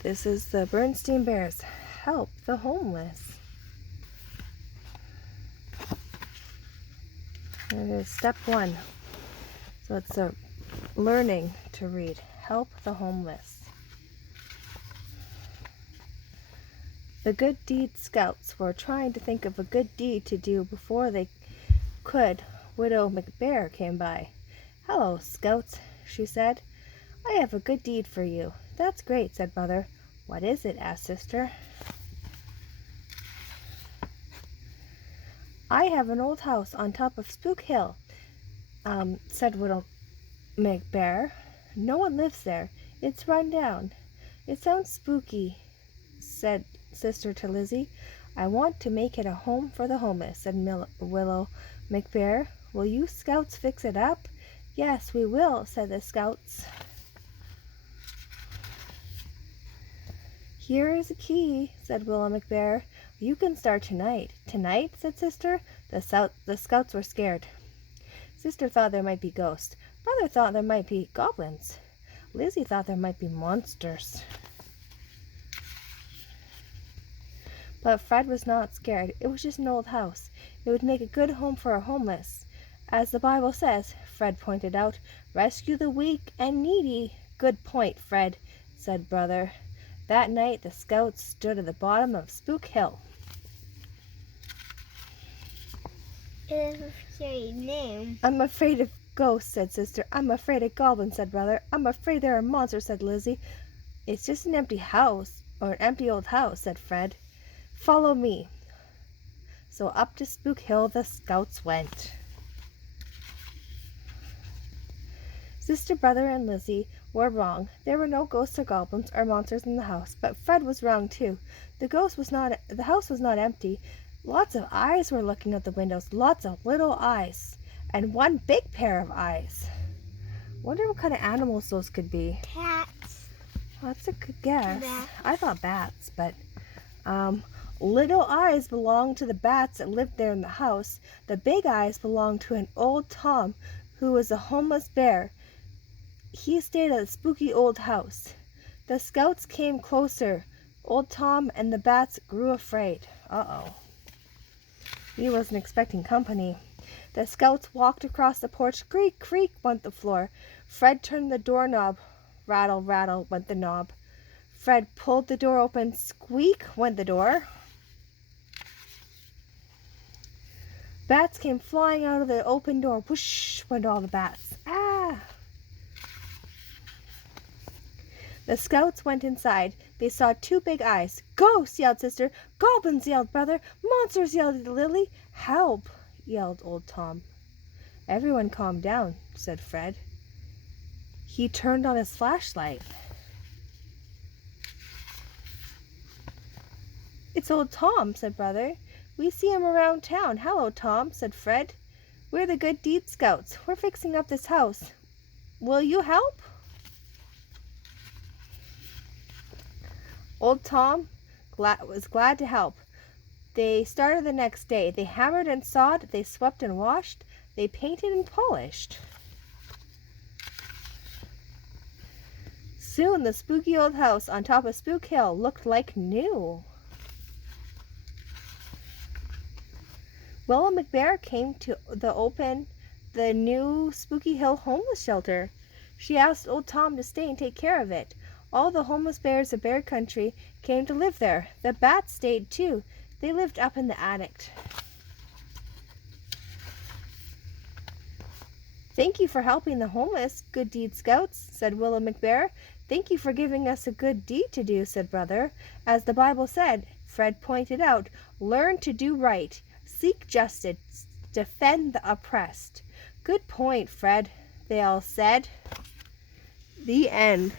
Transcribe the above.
This is the Berenstain Bears Help the Homeless. It is step 1. So it's a learning to read. Help the homeless. The Good Deed Scouts were trying to think of a good deed to do before they could. Widow McBear came by. "Hello, Scouts," she said. "I have a good deed for you." "That's great," said Mother. "What is it?" asked Sister. "I have an old house on top of Spook Hill," said Widow McBear. "No one lives there. It's run down." "It sounds spooky," said Sister to Lizzie. "I want to make it a home for the homeless," said Willow McBear. "Will you Scouts fix it up?" "Yes, we will," said the Scouts. "Here is a key," said Willow McBear. "You can start tonight." "Tonight?" said Sister. The Scouts were scared. Sister thought there might be ghosts. Mother thought there might be goblins. Lizzie thought there might be monsters. But Fred was not scared. It was just an old house. It would make a good home for our homeless. As the Bible says, Fred pointed out, "Rescue the weak and needy." "Good point, Fred," said Brother. That night the Scouts stood at the bottom of Spook Hill. It is a scary name. "I'm afraid of ghosts," said Sister. "I'm afraid of goblins," said Brother. "I'm afraid there are monsters," said Lizzie. "It's just an empty house, or an empty old house," said Fred. "Follow me." So up to Spook Hill the Scouts went. Sister, Brother, and Lizzie were wrong. There were no ghosts or goblins or monsters in the house, but Fred was wrong too. The house was not empty. Lots of eyes were looking out the windows, lots of little eyes, and one big pair of eyes. Wonder what kind of animals those could be. Cats. Well, that's a good guess. Bats. I thought bats, but little eyes belonged to the bats that lived there in the house. The big eyes belonged to an old Tom who was a homeless bear. He stayed at a spooky old house. The Scouts came closer. Old Tom and the bats grew afraid. Uh-oh. He wasn't expecting company. The Scouts walked across the porch. Creak, creak went the floor. Fred turned the doorknob. Rattle, rattle went the knob. Fred pulled the door open. Squeak went the door. Bats came flying out of the open door. Whoosh went all the bats. Ah! The Scouts went inside. They saw two big eyes. "Ghosts!" yelled Sister. "Goblins!" yelled Brother. "Monsters!" yelled Lily. "Help!" yelled old Tom. "Everyone calm down," said Fred. He turned on his flashlight. "It's old Tom," said Brother. "We see him around town." "Hello, Tom," said Fred. "We're the Good Deed Scouts. We're fixing up this house. Will you help?" Old Tom was glad to help. They started the next day. They hammered and sawed. They swept and washed. They painted and polished. Soon the spooky old house on top of Spook Hill looked like new. Willow McBear came to open the new Spooky Hill homeless shelter. She asked old Tom to stay and take care of it. All the homeless bears of Bear Country came to live there. The bats stayed too. They lived up in the attic. "Thank you for helping the homeless, Good Deed Scouts," said Willow McBear. "Thank you for giving us a good deed to do," said Brother. As the Bible said, Fred pointed out, "Learn to do right. Seek justice. Defend the oppressed." "Good point, Fred," they all said. The end.